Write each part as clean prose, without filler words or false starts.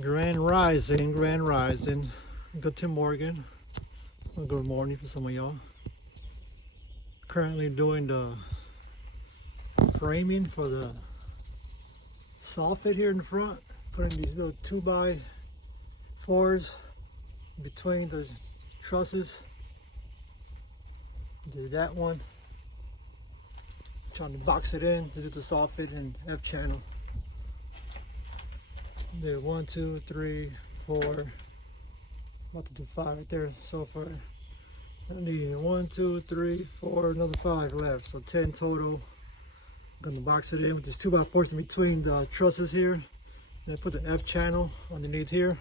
Grand Rising, Grand Rising. Good morning. Well, good morning for some of y'all. Currently doing the framing for the soffit here in the front. Putting these little 2x4s between the trusses. Do that one. Trying to box it in to do the soffit and F channel. There, 1, 2, 3, 4. About to do 5 right there so far. I need 1, 2, 3, 4, another 5 left, so 10 total. I'm gonna box it in with this 2x4s in between the trusses here. And put the F channel underneath here.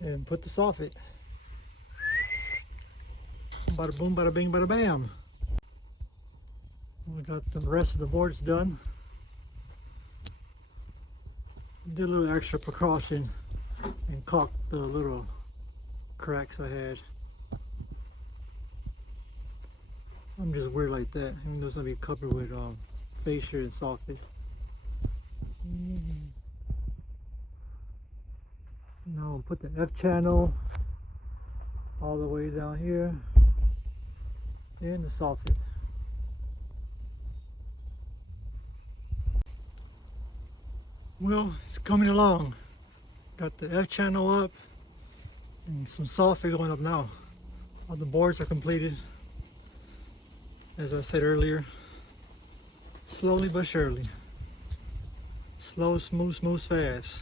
And put the soffit. Bada boom, bada bing, bada bam. We got the rest of the boards done. Did a little extra precaution and caulked the little cracks I had. I'm just weird like that. Even though it's gonna be covered with fascia and soffit. Now I'll put the F channel all the way down here and the soffit. Well, it's coming along. Got the F channel up and some soffit going up now. All the boards are completed. As I said earlier, slowly but surely. Slow, smooth, smooth, fast.